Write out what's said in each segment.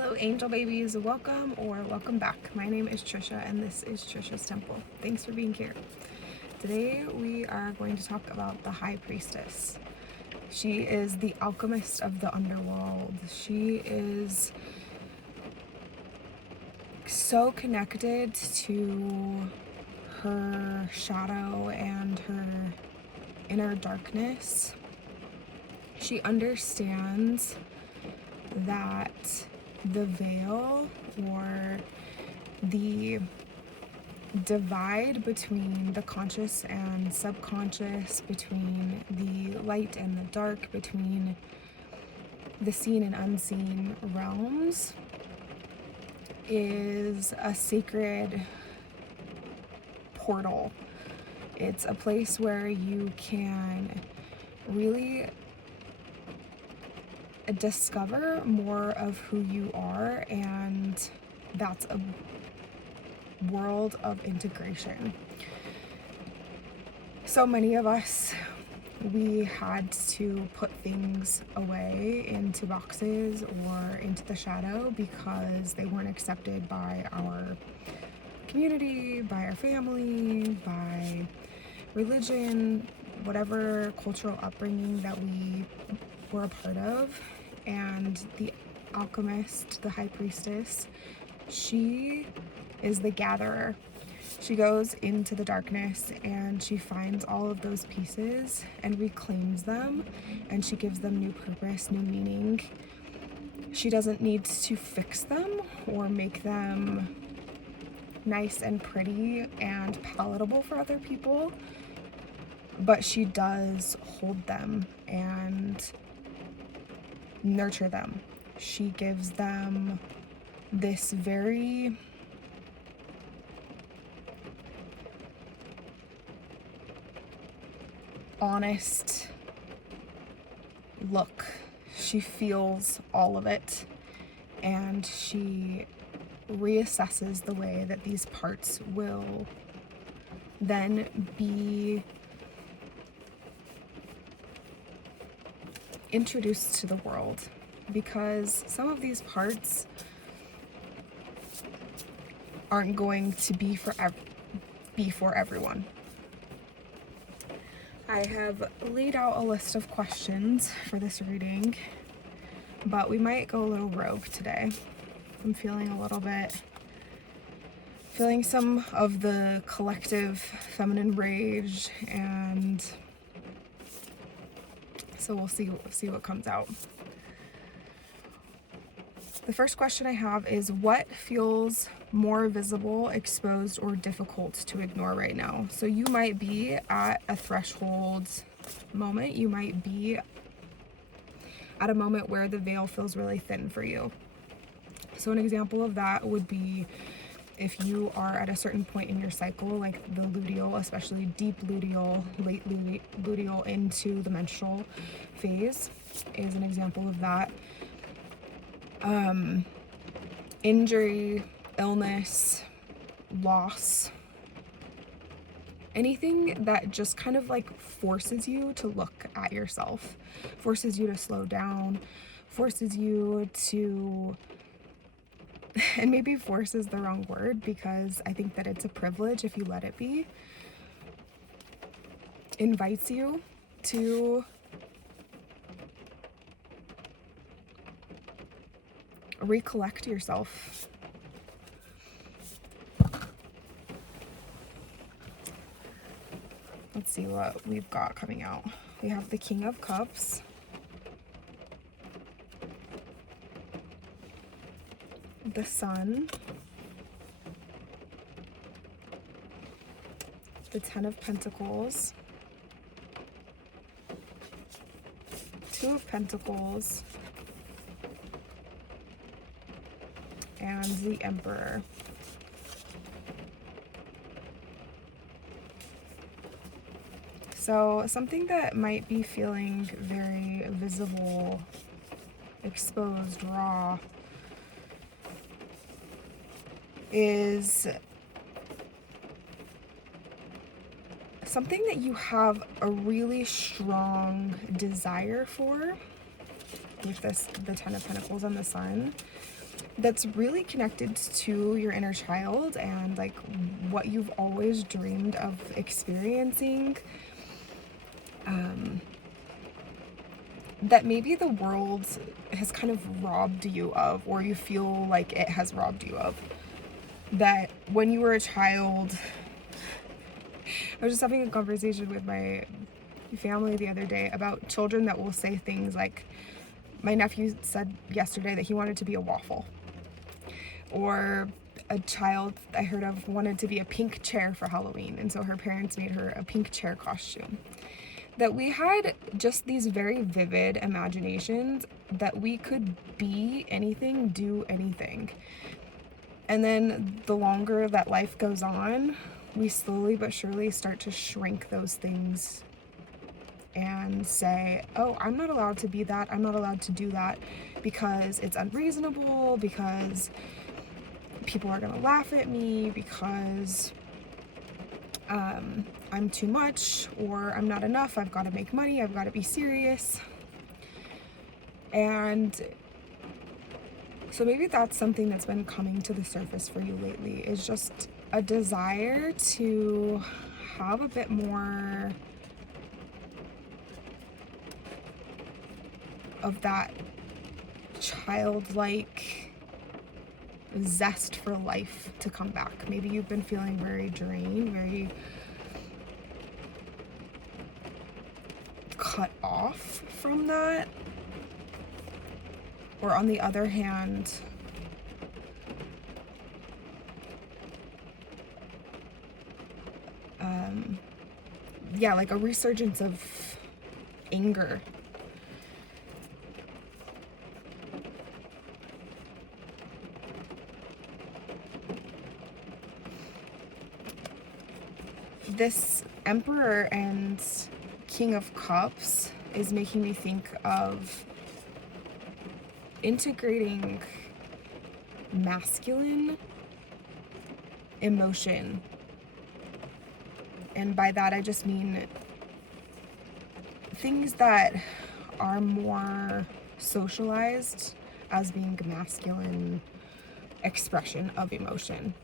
Hello angel babies, welcome or welcome back. My name is Trisha and this is Trisha's Temple. Thanks for being here. Today we are going to talk about the High Priestess. She is the alchemist of the underworld. She is so connected to her shadow and her inner darkness. She understands that the veil, or the divide between the conscious and subconscious, between the light and the dark, between the seen and unseen realms, is a sacred portal. It's a place where you can really discover more of who you are, and that's a world of integration. So many of us, we had to put things away into boxes or into the shadow because they weren't accepted by our community, by our family, by religion, whatever cultural upbringing that we were a part of. And the alchemist, the High Priestess, she is the gatherer. She goes into the darkness and she finds all of those pieces and reclaims them, and she gives them new purpose, new meaning. She doesn't need to fix them or make them nice and pretty and palatable for other people, but she does hold them and nurture them. She gives them this very honest look. She feels all of it, and she reassesses the way that these parts will then be introduced to the world, because some of these parts aren't going to be for everyone. I have laid out a list of questions for this reading, but we might go a little rogue today. I'm feeling some of the collective feminine rage, and so we'll see what comes out. The first question I have is, what feels more visible, exposed, or difficult to ignore right now? So you might be at a threshold moment. You might be at a moment where the veil feels really thin for you. So an example of that would be if you are at a certain point in your cycle, like the luteal, especially deep luteal, late luteal into the menstrual phase is an example of that. Injury, illness, loss, anything that just kind of like forces you to look at yourself, forces you to slow down, forces you to, and maybe force is the wrong word because I think that it's a privilege if you let it be, invites you to recollect yourself. Let's see what we've got coming out. We have the King of Cups, the Sun, the Ten of Pentacles, Two of Pentacles, and the Emperor. So something that might be feeling very visible, exposed, raw, is something that you have a really strong desire for, with this, the Ten of Pentacles and the Sun, that's really connected to your inner child and like what you've always dreamed of experiencing, that maybe the world has kind of robbed you of, or you feel like it has robbed you of. That when you were a child, I was just having a conversation with my family the other day about children that will say things like, my nephew said yesterday that he wanted to be a waffle. Or a child I heard of wanted to be a pink chair for Halloween, and so her parents made her a pink chair costume. That we had just these very vivid imaginations that we could be anything, do anything. And then the longer that life goes on, we slowly but surely start to shrink those things and say, oh, I'm not allowed to be that, I'm not allowed to do that because it's unreasonable, because people are gonna laugh at me, because I'm too much, or I'm not enough, I've got to make money, I've got to be serious. And so maybe that's something that's been coming to the surface for you lately, is just a desire to have a bit more of that childlike zest for life to come back. Maybe you've been feeling very drained, very cut off from that. Or on the other hand, yeah, like a resurgence of anger. This Emperor and King of Cups is making me think of integrating masculine emotion. And by that I just mean things that are more socialized as being masculine expression of emotion.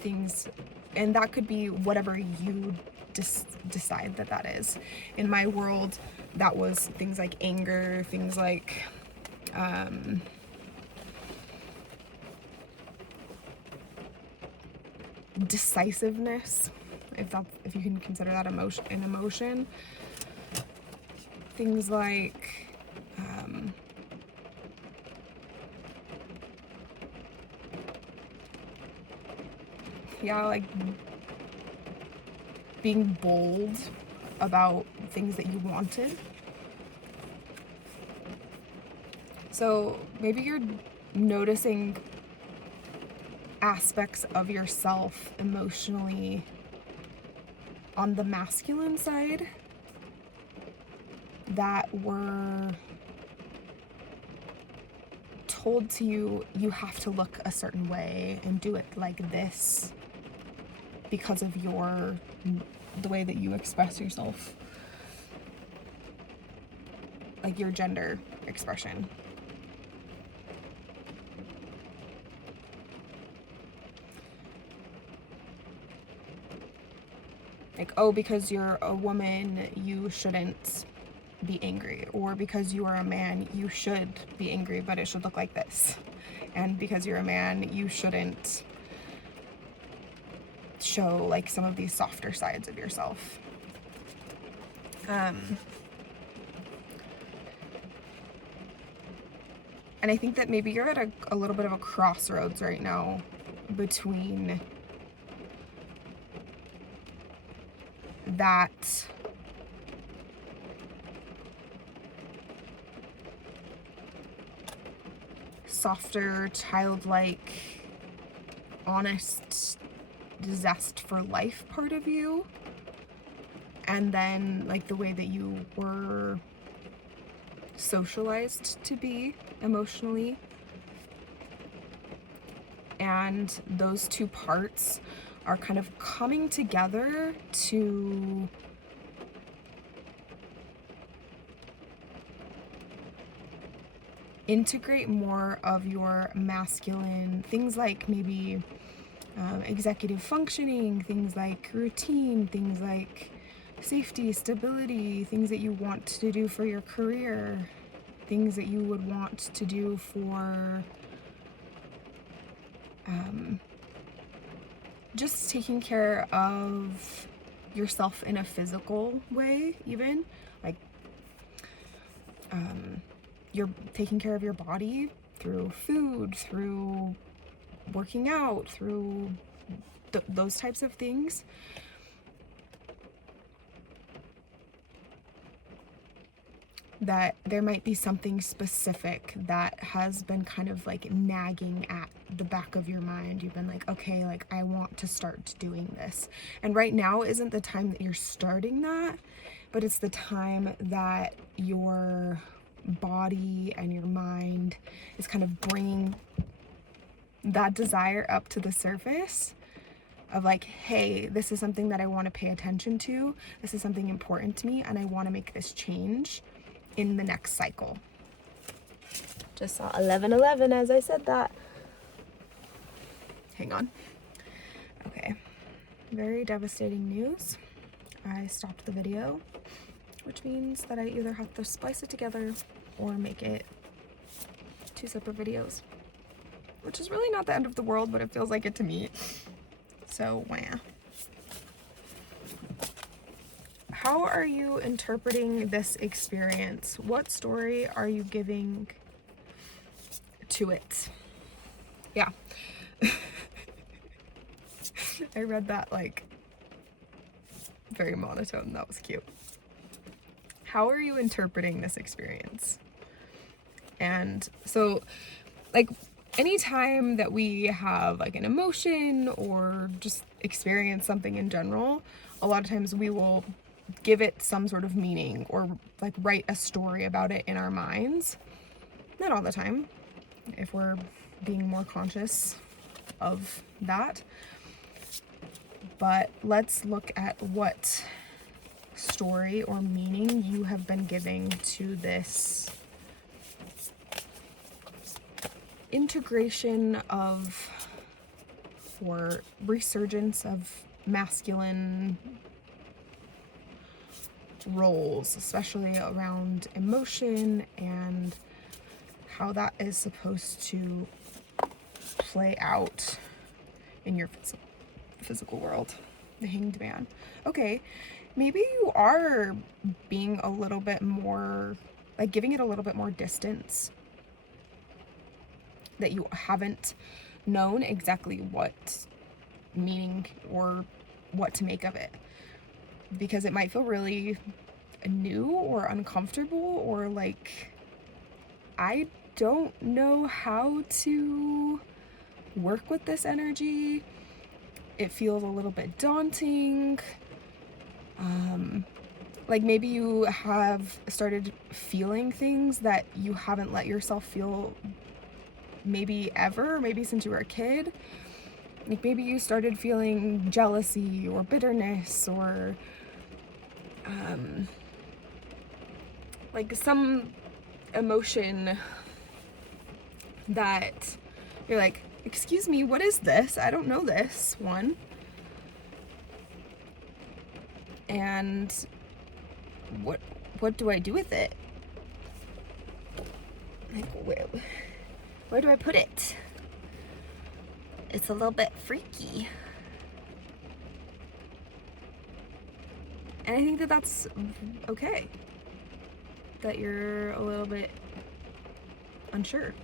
Things, and that could be whatever you decide that is. In my world, that was things like anger, things like decisiveness, if you can consider that an emotion. Things like like being bold about things that you wanted. So maybe you're noticing aspects of yourself emotionally on the masculine side that were told to you, you have to look a certain way and do it like this because of the way that you express yourself, like your gender expression. Like, oh, because you're a woman, you shouldn't be angry. Or because you are a man, you should be angry, but it should look like this. And because you're a man, you shouldn't show like some of these softer sides of yourself. And I think that maybe you're at a little bit of a crossroads right now between that softer, childlike, honest zest for life part of you, and then like the way that you were socialized to be emotionally. And those two parts are kind of coming together to integrate more of your masculine things, like maybe executive functioning, things like routine, things like safety, stability, things that you want to do for your career, things that you would want to do for just taking care of yourself in a physical way, even like you're taking care of your body through food, through working out, through those types of things. That there might be something specific that has been kind of like nagging at the back of your mind. You've been like, okay, like I want to start doing this. And right now isn't the time that you're starting that, but it's the time that your body and your mind is kind of bringing that desire up to the surface of like, hey, this is something that I want to pay attention to. This is something important to me, and I want to make this change in the next cycle. Just saw 11:11 as I said that. Hang on. Okay. Very devastating news. I stopped the video, which means that I either have to splice it together or make it 2 separate videos, which is really not the end of the world, but it feels like it to me. So, wah. How are you interpreting this experience? What story are you giving to it? Yeah. I read that like very monotone. That was cute. How are you interpreting this experience? And so, like, anytime that we have like an emotion or just experience something in general, a lot of times we will give it some sort of meaning or like write a story about it in our minds. Not all the time, if we're being more conscious of that. But let's look at what story or meaning you have been giving to this integration of or resurgence of masculine roles, especially around emotion and how that is supposed to play out in your physical world. The Hanged Man. Okay, maybe you are being a little bit more, like giving it a little bit more distance, that you haven't known exactly what meaning or what to make of it, because it might feel really new or uncomfortable, or like, I don't know how to work with this energy. It feels a little bit daunting. Like maybe you have started feeling things that you haven't let yourself feel maybe ever, maybe since you were a kid. Like maybe you started feeling jealousy or bitterness or like some emotion that you're like, excuse me, what is this? I don't know this one. And what do I do with it? Like, where do I put it? It's a little bit freaky. And I think that that's okay. That you're a little bit unsure.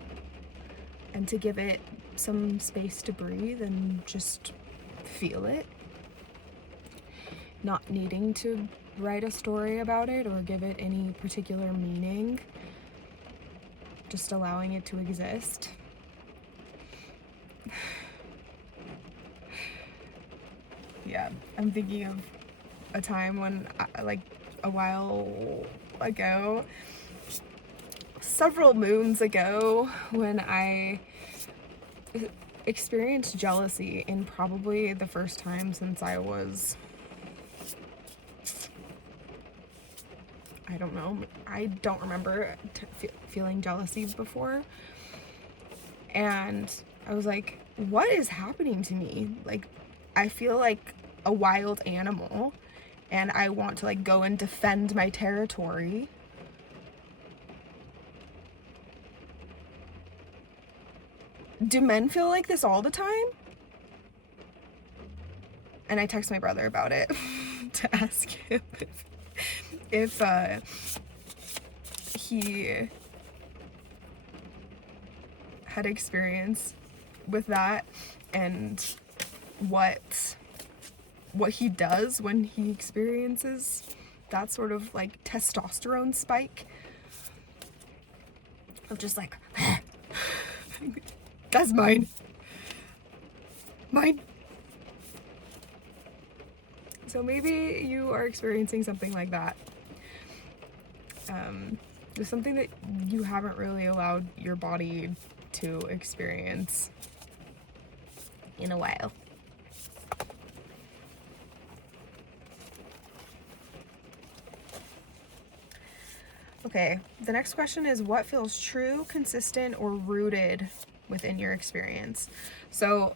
And to give it some space to breathe and just feel it. Not needing to write a story about it or give it any particular meaning. Just allowing it to exist. Yeah, I'm thinking of a time when, like a while ago, several moons ago, when I experienced jealousy in probably the first time since I was, I don't know. I don't remember feeling jealousy before. And I was like, what is happening to me? Like, I feel like a wild animal and I want to like go and defend my territory. Do men feel like this all the time? And I text my brother about it to ask him if he had experience with that and what he does when he experiences that sort of like testosterone spike of just like that's mine. So maybe you are experiencing something like that. There's something that you haven't really allowed your body to experience in a while. Okay, the next question is what feels true, consistent, or rooted within your experience? So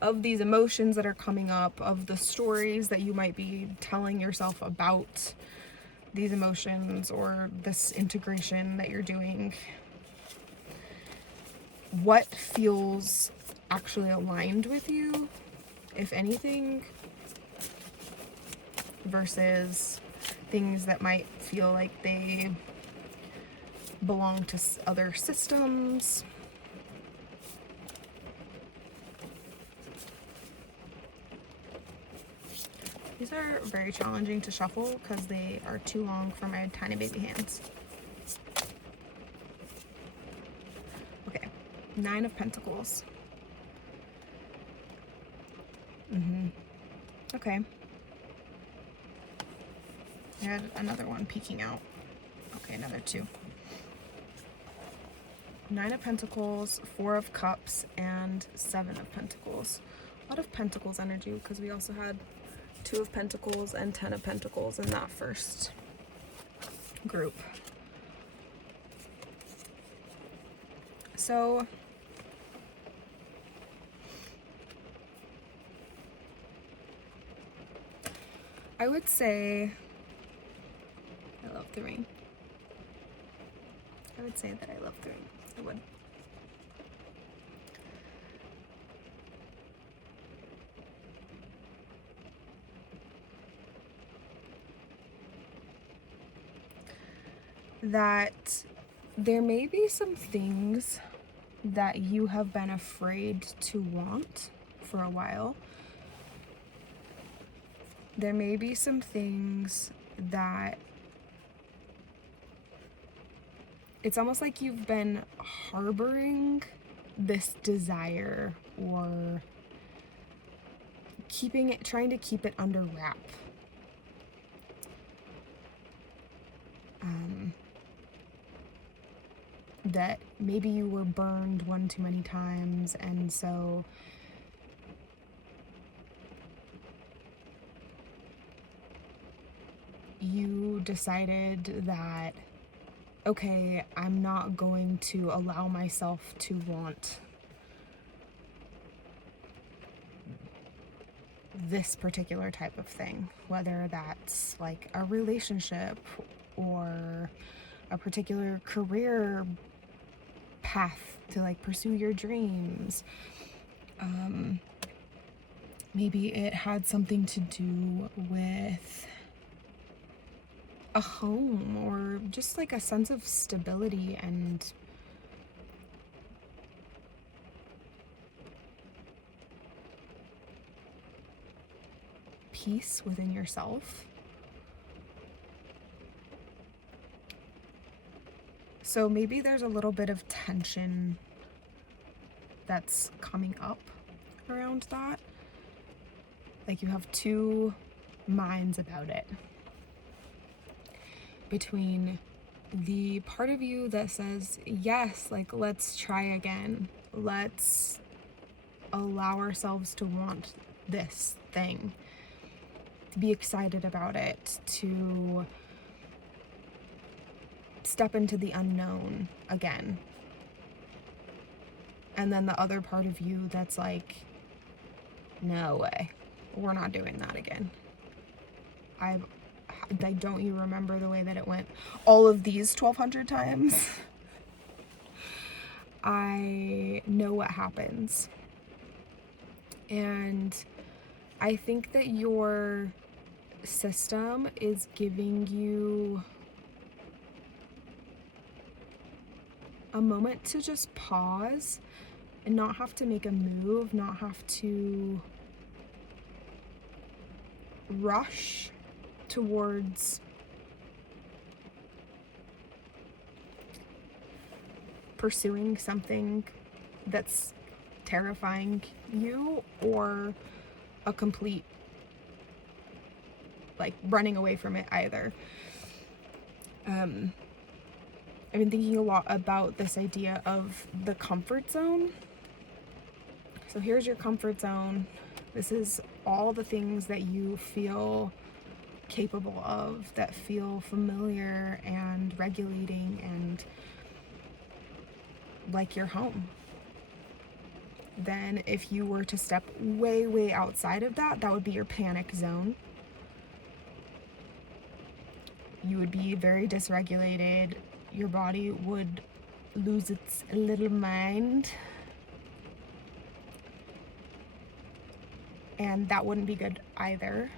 of these emotions that are coming up, of the stories that you might be telling yourself about these emotions or this integration that you're doing, what feels actually aligned with you, if anything, versus things that might feel like they belong to other systems. These are very challenging to shuffle because they are too long for my tiny baby hands. Okay, 9 of Pentacles. Okay. I had another one peeking out. Okay, another 2. 9 of Pentacles, 4 of Cups, and 7 of Pentacles. A lot of Pentacles energy because we also had 2 of Pentacles and 10 of Pentacles in that first group. So I would say I love the rain. I would say that I love the rain. I would. That there may be some things that you have been afraid to want for a while. There may be some things that it's almost like you've been harboring this desire or trying to keep it under wrap. That maybe you were burned one too many times, and so you decided that, okay, I'm not going to allow myself to want this particular type of thing, whether that's like a relationship or a particular career path to like pursue your dreams. Maybe it had something to do with a home or just like a sense of stability and peace within yourself. So maybe there's a little bit of tension that's coming up around that. Like you have 2 minds about it. Between the part of you that says, yes, like let's try again. Let's allow ourselves to want this thing. be excited about it, to step into the unknown again. And then the other part of you that's like, no way, we're not doing that again. Don't you remember the way that it went all of these 1,200 times? I know what happens. And I think that your system is giving you a moment to just pause and not have to make a move, not have to rush towards pursuing something that's terrifying you, or a complete like running away from it either. I've been thinking a lot about this idea of the comfort zone. So here's your comfort zone. This is all the things that you feel capable of, that feel familiar and regulating and like your home. Then if you were to step way, way outside of that, that would be your panic zone. You would be very dysregulated. Your body would lose its little mind. And that wouldn't be good either.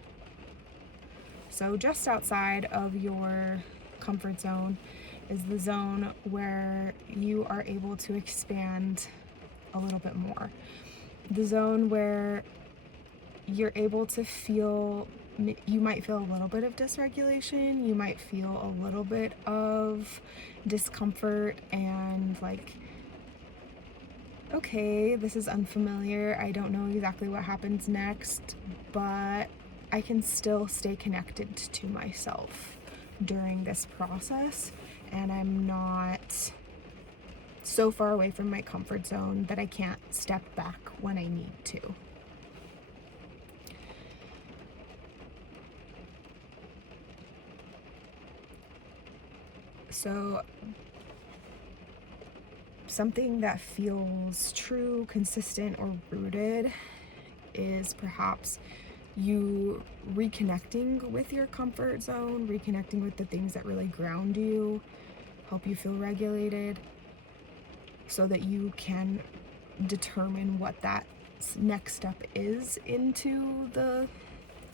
So just outside of your comfort zone is the zone where you are able to expand a little bit more. The zone where you're able to feel, you might feel a little bit of dysregulation, you might feel a little bit of discomfort and like, okay, this is unfamiliar, I don't know exactly what happens next, but I can still stay connected to myself during this process, and I'm not so far away from my comfort zone that I can't step back when I need to. So something that feels true, consistent, or rooted is perhaps you reconnecting with your comfort zone, reconnecting with the things that really ground you, help you feel regulated, so that you can determine what that next step is into the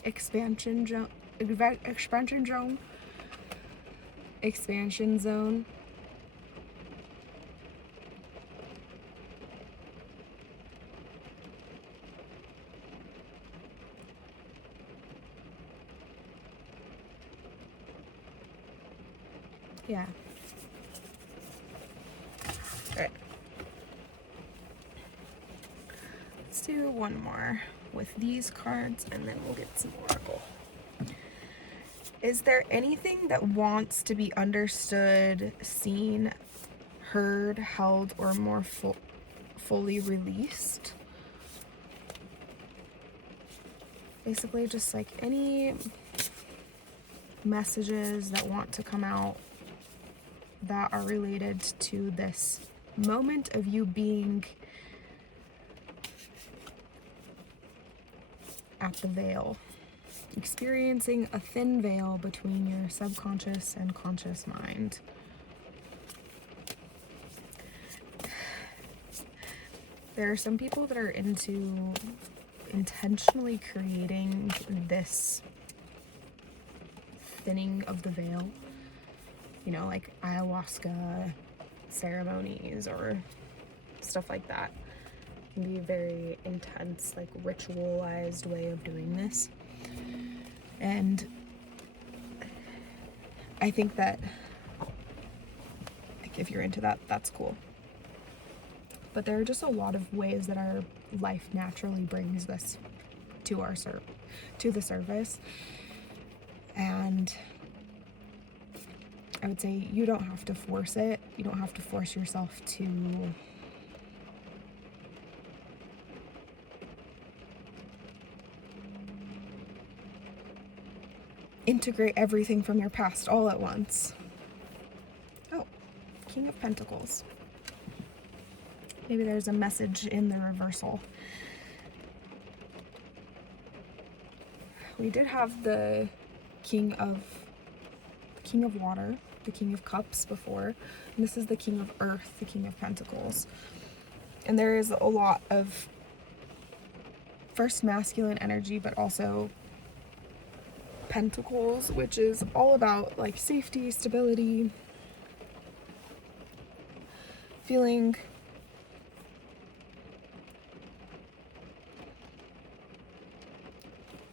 expansion zone. Yeah. Alright. Let's do one more with these cards and then we'll get some oracle. Is there anything that wants to be understood, seen, heard, held, or more fully released? Basically just like any messages that want to come out that are related to this moment of you being at the veil, experiencing a thin veil between your subconscious and conscious mind. There are some people that are into intentionally creating this thinning of the veil, you know, like ayahuasca ceremonies or stuff like that. It can be a very intense, like ritualized way of doing this. And I think that, like, if you're into that, that's cool. But there are just a lot of ways that our life naturally brings this to the surface. And I would say you don't have to force it. You don't have to force yourself to integrate everything from your past all at once. Oh, King of Pentacles. Maybe there's a message in the reversal. We did have the King of Water, the King of Cups before, and this is the King of Earth, the King of Pentacles. And there is a lot of first masculine energy, but also Pentacles, which is all about like safety, stability, feeling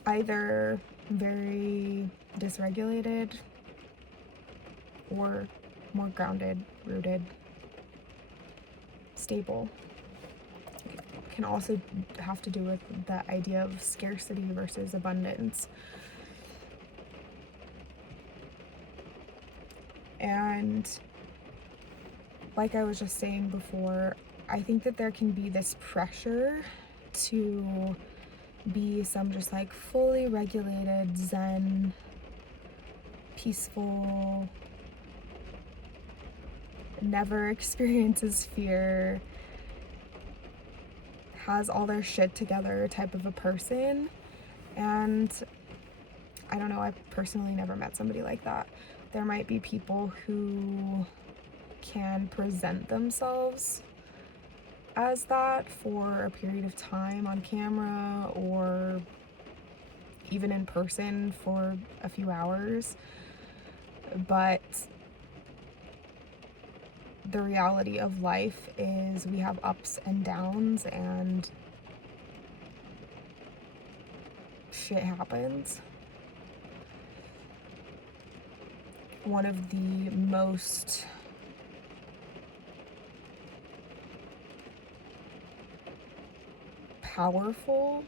either very dysregulated or more grounded, rooted, stable. It can also have to do with the idea of scarcity versus abundance. And like I was just saying before, I think that there can be this pressure to be some just like fully regulated, zen, peaceful, never experiences fear, has all their shit together type of a person. And I don't know, I've personally never met somebody like that. There might be people who can present themselves as that for a period of time on camera or even in person for a few hours, but the reality of life is we have ups and downs and shit happens. One of the most powerful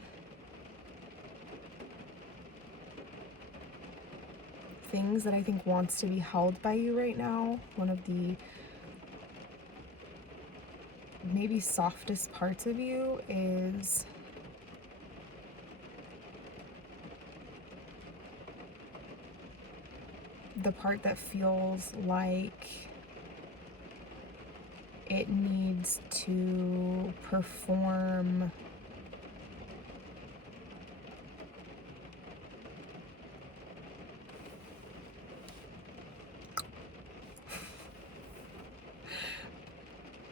things that I think wants to be held by you right now, one of the maybe softest parts of you, is the part that feels like it needs to perform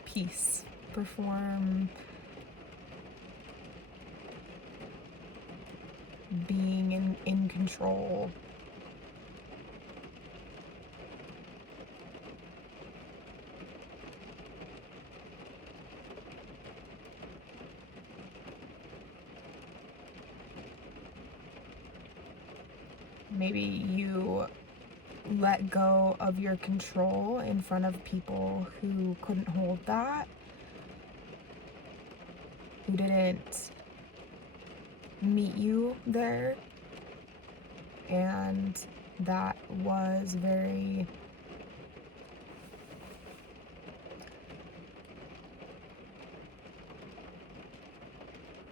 peace, perform being in control. Maybe you let go of your control in front of people who couldn't hold that, who didn't meet you there, and that was very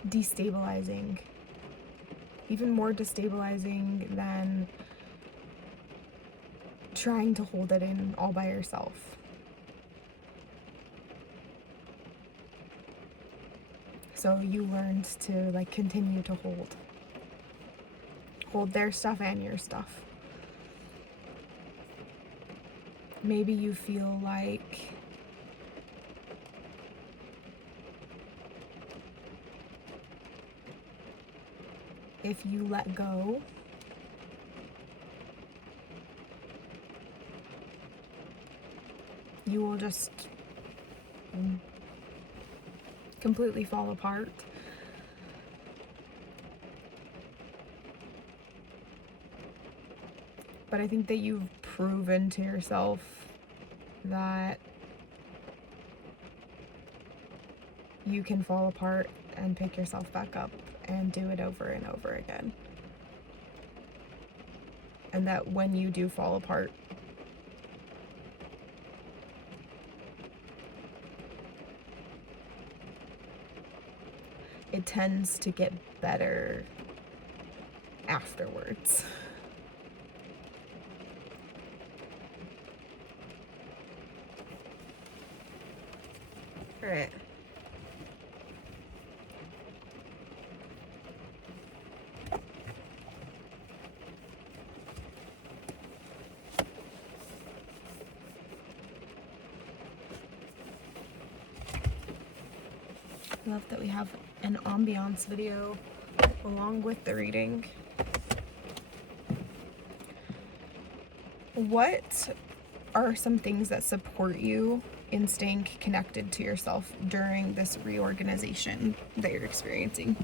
destabilizing, even more destabilizing than trying to hold it in all by yourself. So you learned to like continue to hold their stuff and your stuff. Maybe you feel like if you let go, you will just completely fall apart. But I think that you've proven to yourself that you can fall apart and pick yourself back up and do it over and over again. And that when you do fall apart, it tends to get better afterwards. All right. I love that we have an ambiance video along with the reading. What are some things that support you in staying connected to yourself during this reorganization that you're experiencing?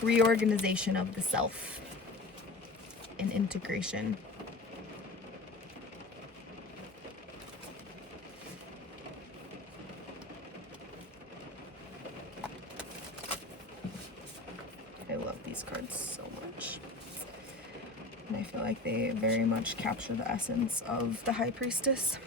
Reorganization of the self and integration. I love these cards so much. And I feel like they very much capture the essence of the High Priestess.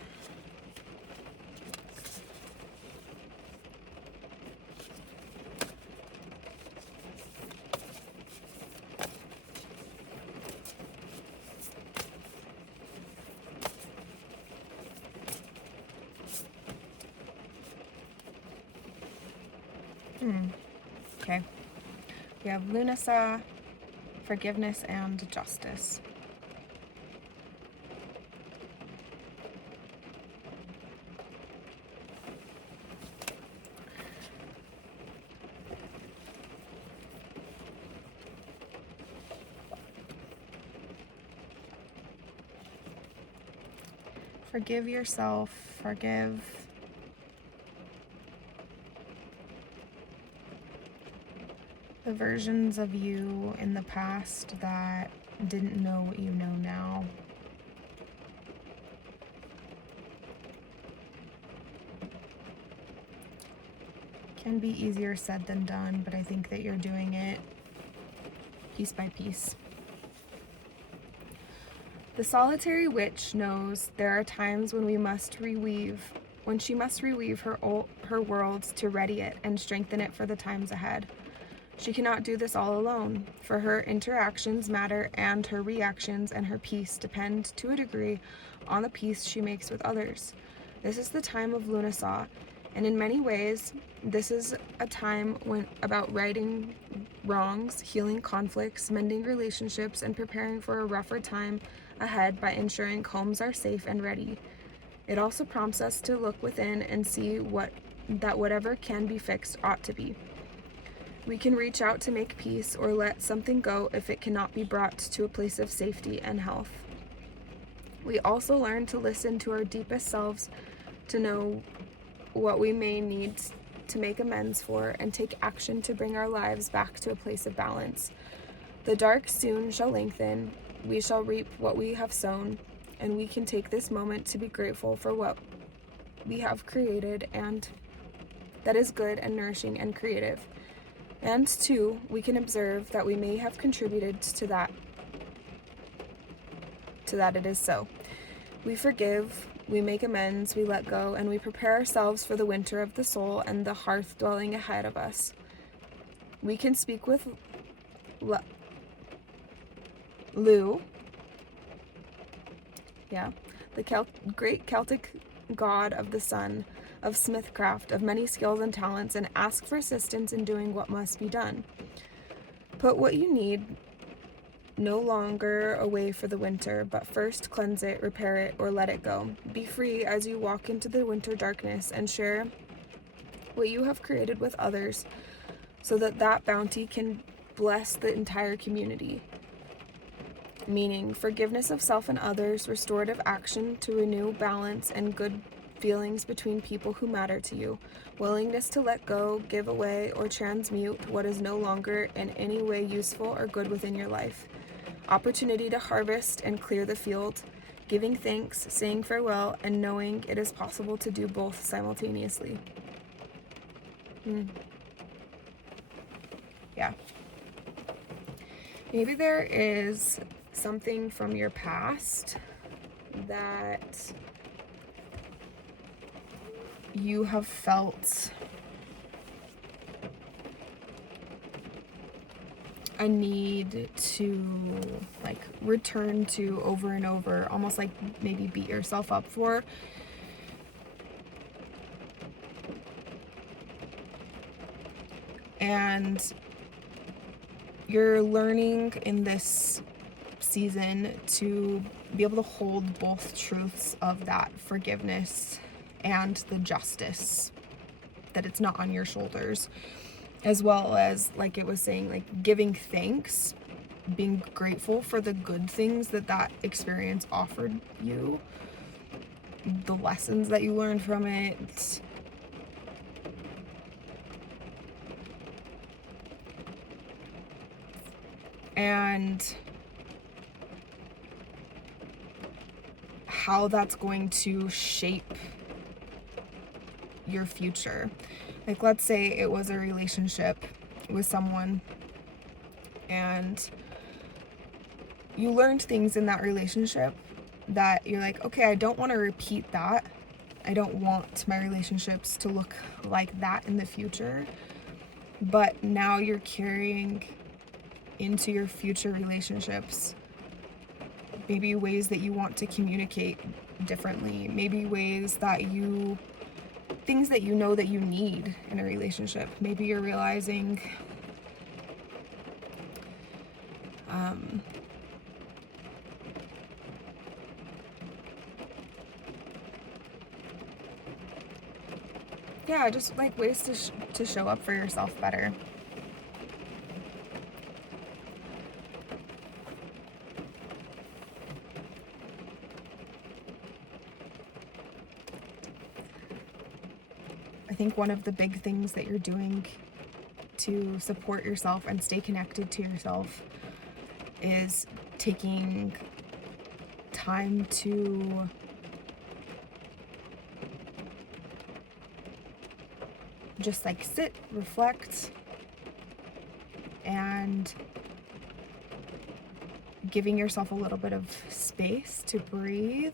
Okay. We have Lunasa, forgiveness, and justice. Forgive yourself, forgive the versions of you in the past that didn't know what you know now. Can be easier said than done, but I think that you're doing it piece by piece. The solitary witch knows there are times when she must reweave her worlds to ready it and strengthen it for the times ahead. She cannot do this all alone, for her interactions matter and her reactions and her peace depend to a degree on the peace she makes with others. This is the time of Lunasa, and in many ways, this is a time about righting wrongs, healing conflicts, mending relationships, and preparing for a rougher time ahead by ensuring homes are safe and ready. It also prompts us to look within and see that whatever can be fixed ought to be. We can reach out to make peace or let something go if it cannot be brought to a place of safety and health. We also learn to listen to our deepest selves to know what we may need to make amends for and take action to bring our lives back to a place of balance. The dark soon shall lengthen, we shall reap what we have sown, and we can take this moment to be grateful for what we have created and that is good and nourishing and creative. And two, we can observe that we may have contributed to that it is so. We forgive, we make amends, we let go, and we prepare ourselves for the winter of the soul and the hearth dwelling ahead of us. We can speak with Lu, the great Celtic god of the sun, of smithcraft, of many skills and talents, and ask for assistance in doing what must be done. Put what you need no longer away for the winter, but first cleanse it, repair it, or let it go. Be free as you walk into the winter darkness and share what you have created with others so that bounty can bless the entire community. Meaning, forgiveness of self and others, restorative action to renew balance and good feelings between people who matter to you, willingness to let go, give away, or transmute what is no longer in any way useful or good within your life, opportunity to harvest and clear the field, giving thanks, saying farewell, and knowing it is possible to do both simultaneously. Yeah. Maybe there is something from your past that you have felt a need to return to over and over, almost like maybe beat yourself up for, And you're learning in this season to be able to hold both truths of that forgiveness and the justice, that it's not on your shoulders, as well as, like it was saying, like giving thanks, being grateful for the good things that that experience offered you, the lessons that you learned from it. And how that's going to shape your future. Like, let's say it was a relationship with someone and you learned things in that relationship that you're like, okay, I don't want to repeat that. I don't want my relationships to look like that in the future. But now you're carrying into your future relationships maybe ways that you want to communicate differently, maybe ways that things that you know that you need in a relationship. Maybe you're realizing yeah, just like ways to show up for yourself better. I think one of the big things that you're doing to support yourself and stay connected to yourself is taking time to just like sit, reflect, and giving yourself a little bit of space to breathe.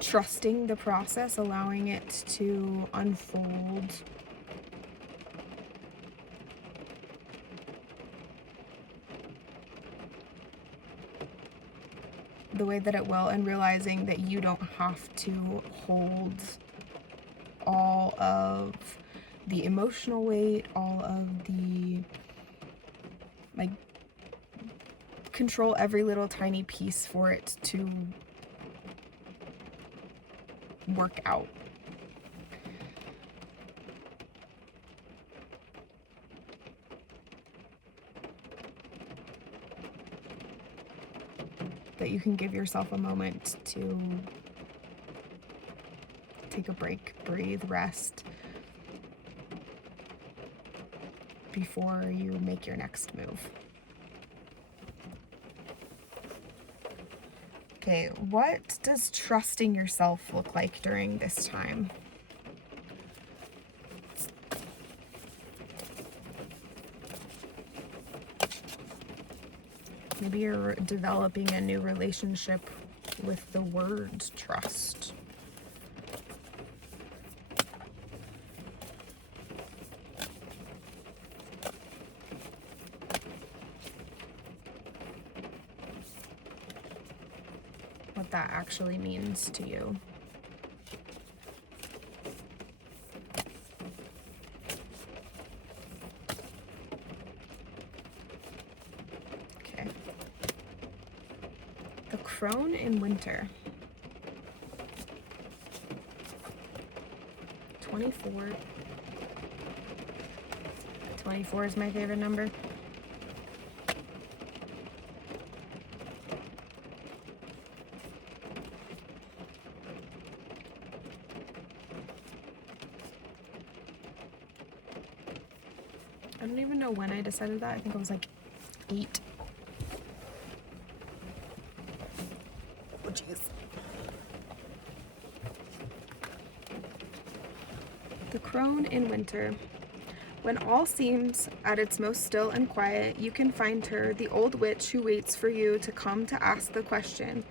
Trusting the process, allowing it to unfold. The way that it will, and realizing that you don't have to hold all of the emotional weight, all of the, like, control every little tiny piece for it to work out. That you can give yourself a moment to take a break, breathe, rest before you make your next move. Okay, what does trusting yourself look like during this time? Maybe you're developing a new relationship with the word trust. What that actually means to you. Okay. The crone in winter. 24. 24 is my favorite number. I don't even know when I decided that. I think I was like 8. Oh, jeez. The crone in winter. When all seems at its most still and quiet, you can find her, the old witch who waits for you to come to ask the question,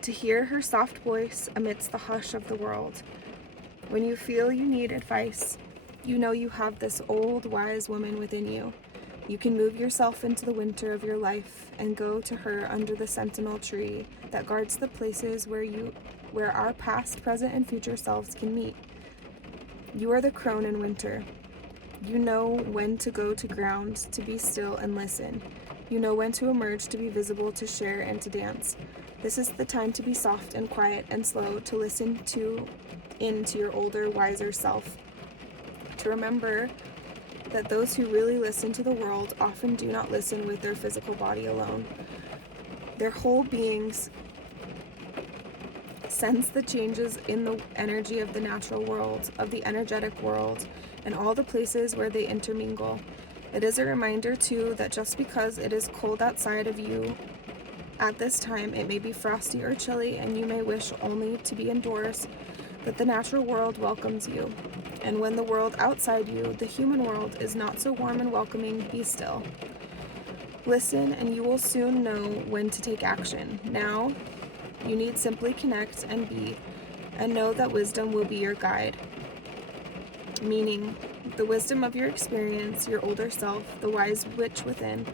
to hear her soft voice amidst the hush of the world. When you feel you need advice, you know you have this old wise woman within you, You can move yourself into the winter of your life and go to her under the sentinel tree that guards the places where our past, present, and future selves can meet. You are the crone in winter. You know when to go to ground, to be still and listen. You know when to emerge, to be visible, to share, and to dance. This is the time to be soft and quiet and slow, to listen into your older, wiser self. To remember that those who really listen to the world often do not listen with their physical body alone. Their whole beings sense the changes in the energy of the natural world, of the energetic world, and all the places where they intermingle. It is a reminder, too, that just because it is cold outside of you at this time, it may be frosty or chilly, and you may wish only to be indoors, that the natural world welcomes you. And when the world outside you, the human world, is not so warm and welcoming, be still. Listen, and you will soon know when to take action. Now, you need simply connect and be, and know that wisdom will be your guide. Meaning, the wisdom of your experience, your older self, the wise witch within,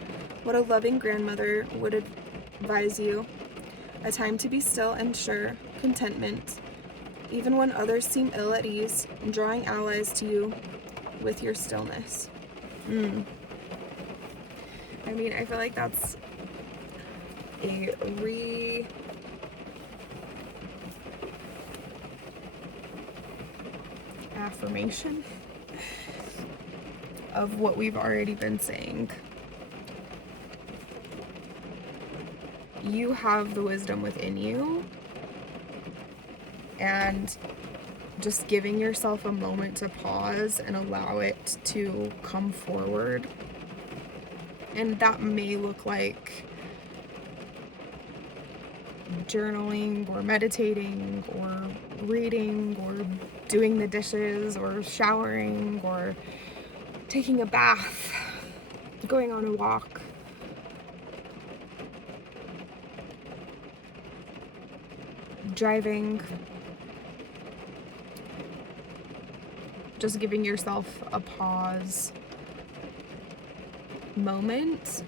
what a loving grandmother would advise you. A time to be still and sure, contentment, even when others seem ill at ease, drawing allies to you with your stillness. I mean, I feel like that's a affirmation of what we've already been saying. You have the wisdom within you, and just giving yourself a moment to pause and allow it to come forward. And that may look like journaling or meditating or reading or doing the dishes or showering or taking a bath, going on a walk. Driving. Just giving yourself a pause moment.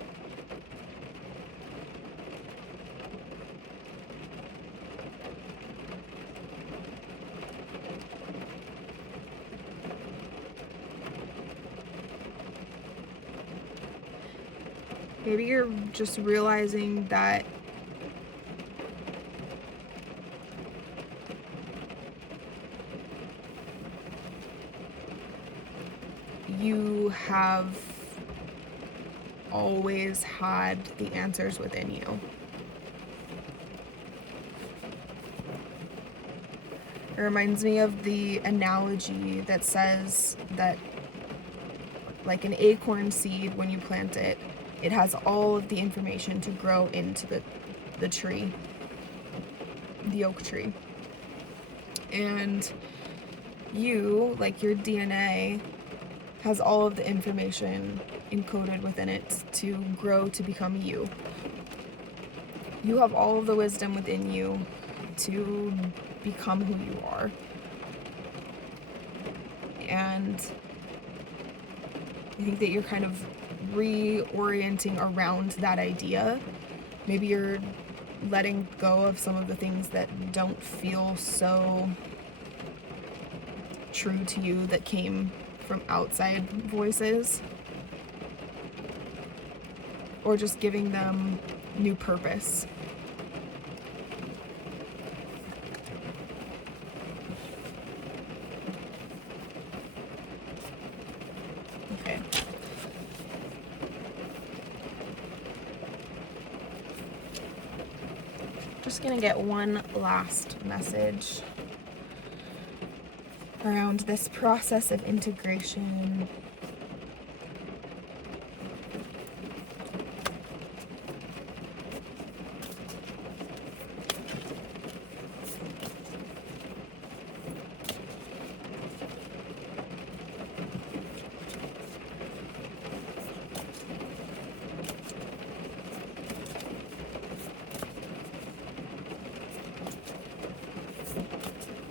Maybe you're just realizing that you have always had the answers within you. It reminds me of the analogy that says that, like an acorn seed, when you plant it, it has all of the information to grow into the tree, the oak tree. And you, like your DNA, has all of the information encoded within it to grow to become you. You have all of the wisdom within you to become who you are. And I think that you're kind of reorienting around that idea. Maybe you're letting go of some of the things that don't feel so true to you, that came from outside voices, or just giving them new purpose. Okay. Just gonna get one last message around this process of integration.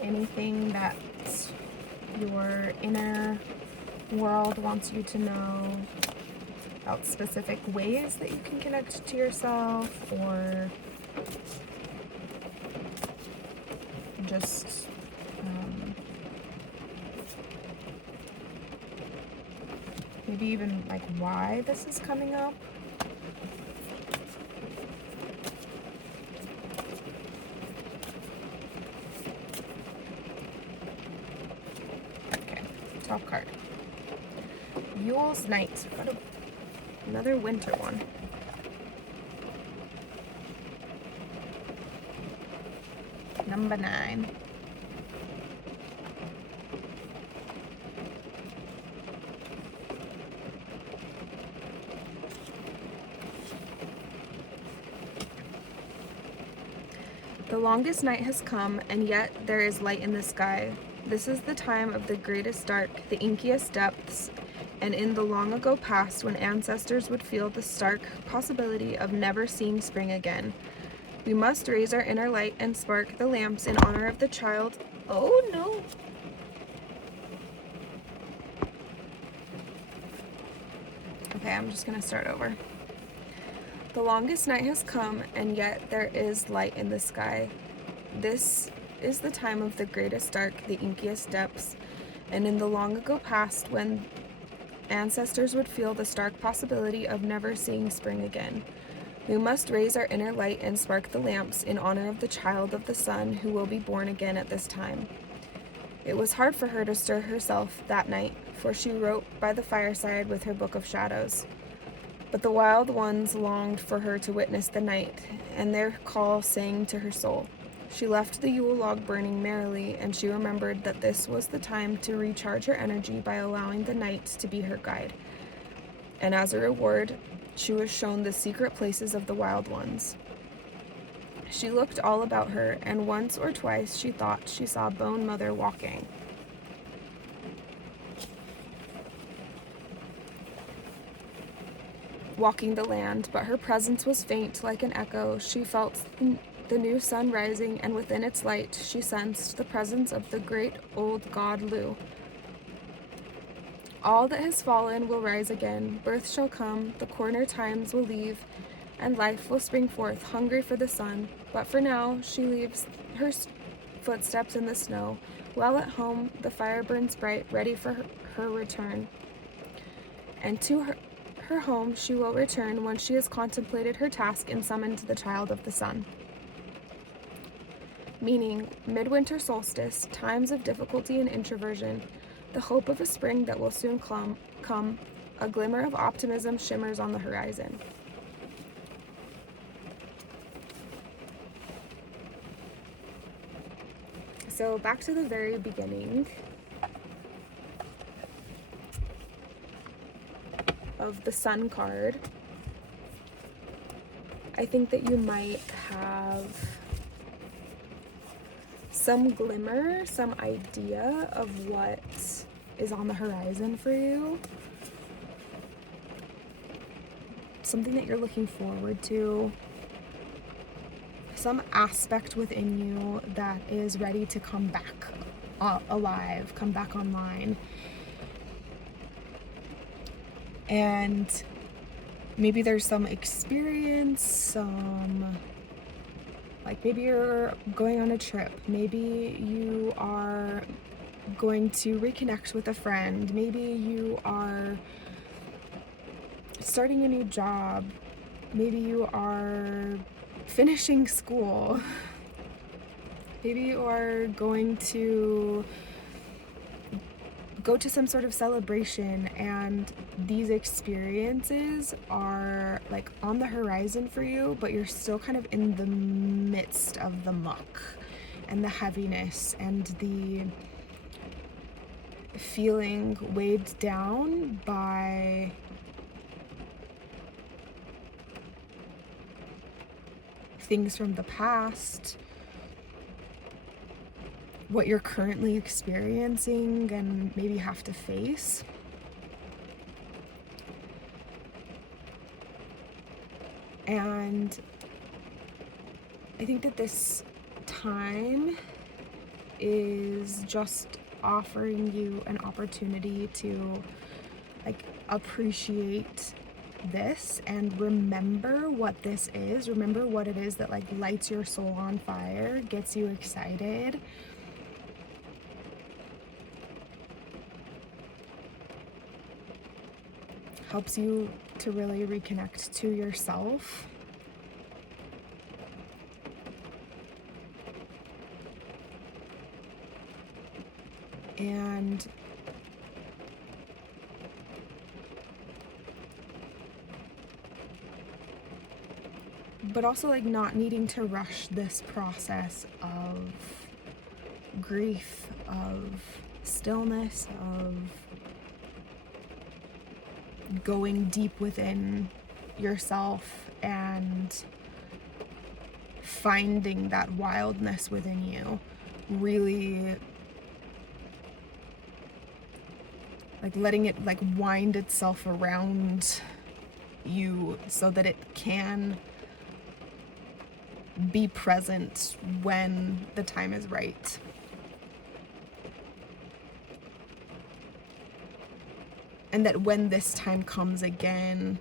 Anything that your inner world wants you to know, about specific ways that you can connect to yourself, or just maybe even like why this is coming up. Okay, top card. Yule's Night. Got another winter one. Number 9. The longest night has come, and yet there is light in the sky. This is the time of the greatest dark, the inkiest depths, and in the long ago past, when ancestors would feel the stark possibility of never seeing spring again. We must raise our inner light and spark the lamps in honor of the child. Oh no! Okay, I'm just gonna start over. The longest night has come, and yet there is light in the sky. This is the time of the greatest dark, the inkiest depths, and in the long ago past, when ancestors would feel the stark possibility of never seeing spring again. We must raise our inner light and spark the lamps in honor of the child of the sun who will be born again at this time. It was hard for her to stir herself that night, for she wrote by the fireside with her book of shadows. But the wild ones longed for her to witness the night, and their call sang to her soul. She left the Yule log burning merrily, and she remembered that this was the time to recharge her energy by allowing the night to be her guide. And as a reward, she was shown the secret places of the wild ones. She looked all about her, and once or twice she thought she saw Bone Mother walking. Walking the land, but her presence was faint like an echo. She felt the new sun rising, and within its light she sensed the presence of the great old god Lu. All that has fallen will rise again, birth shall come, the corner times will leave, and life will spring forth, hungry for the sun. But for now, she leaves her footsteps in the snow, while at home the fire burns bright, ready for her return. And to her home she will return when she has contemplated her task and summoned the child of the sun. Meaning, midwinter solstice, times of difficulty and introversion, the hope of a spring that will soon come, a glimmer of optimism shimmers on the horizon. So back to the very beginning of the sun card, I think that you might have some glimmer, some idea of what is on the horizon for you. Something that you're looking forward to. Some aspect within you that is ready to come back alive, come back online. And maybe there's some experience, like maybe you're going on a trip, maybe you are going to reconnect with a friend, maybe you are starting a new job, maybe you are finishing school, maybe you are going to go to some sort of celebration, and these experiences are like on the horizon for you, but you're still kind of in the midst of the muck and the heaviness and the feeling weighed down by things from the past, what you're currently experiencing and maybe have to face. And I think that this time is just offering you an opportunity to like appreciate this and remember what this is. Remember what it is that like lights your soul on fire, gets you excited. Helps you to really reconnect to yourself. And but also like not needing to rush this process of grief, of stillness, of going deep within yourself and finding that wildness within you. Really like letting it like wind itself around you so that it can be present when the time is right. And that when this time comes again,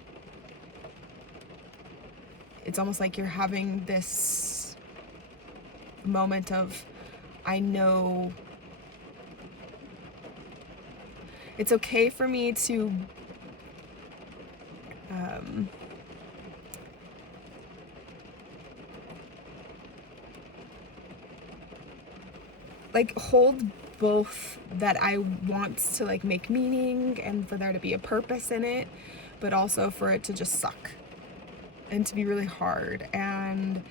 it's almost like you're having this moment of, I know it's okay for me to like hold both that I want to like make meaning and for there to be a purpose in it, but also for it to just suck and to be really hard and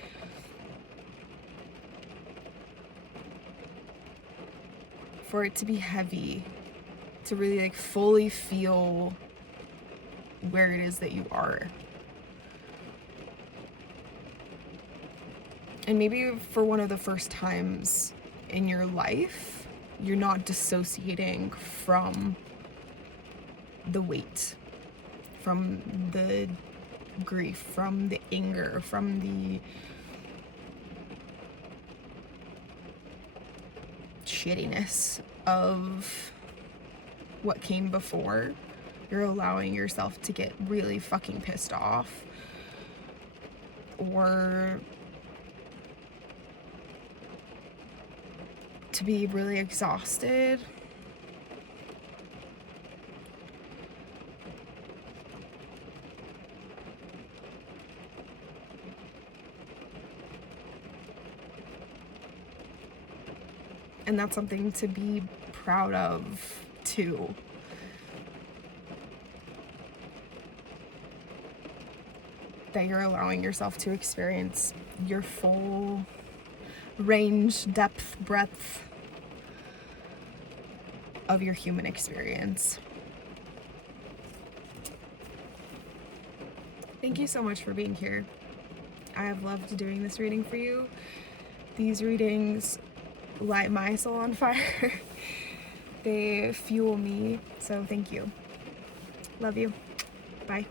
for it to be heavy, to really like fully feel where it is that you are. And maybe for one of the first times in your life, you're not dissociating from the weight, from the grief, from the anger, from the shittiness of what came before. You're allowing yourself to get really fucking pissed off or to be really exhausted. And that's something to be proud of too. That you're allowing yourself to experience your full range, depth, breadth of your human experience. Thank you so much for being here. I have loved doing this reading for you. These readings light my soul on fire. They fuel me, so thank you. Love you. Bye.